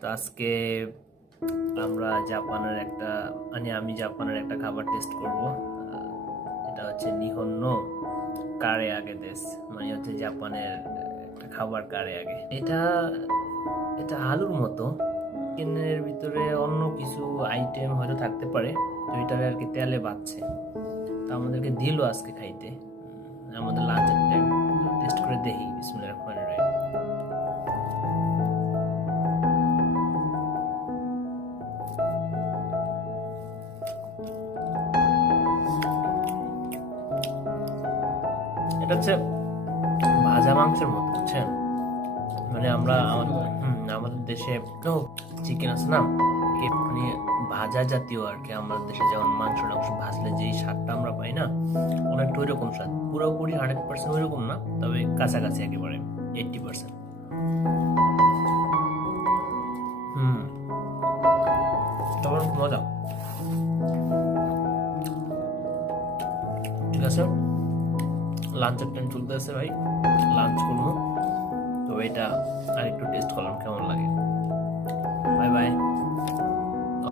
তো আজকে আমি জাপানের একটা খাবার টেস্ট করব। এটা হচ্ছে নিহন্ন কারে আগে দেশ, মানে হচ্ছে জাপানের একটা খাবার কারে আগে। এটা এটা আলুর মতো, কিন্তু এর ভিতরে অন্য কিছু আইটেম হয়তো থাকতে পারে। তো এটারে আর কি তেলে বাচ্ছে। তো আমাদেরকে দিল আজকে খাইতে, আমাদের লাঞ্চের টাইম। টেস্ট করে দেখি। বিসমিল্লাহির রহমানির রহিম। এটা হচ্ছে ভাজা মাংসের মতো, বুঝছেন? মানে আমাদের দেশে তো চিকেন আছে না, মানে ভাজা জাতীয় আর কি। আমাদের দেশে যেমন মাংস ভাজলে যেই স্বাদটা আমরা পাই না, অনেকটা ওইরকম স্বাদ। পুরোপুরি 100% ওইরকম না, তবে কাছাকাছি একেবারে 80%। তখন মজা। ঠিক আছে, লাঞ্চের টাইম চলতেছে ভাই, লাঞ্চ করবো। তো এটা আরেকটু টেস্ট করলাম কেমন লাগে। Bye bye.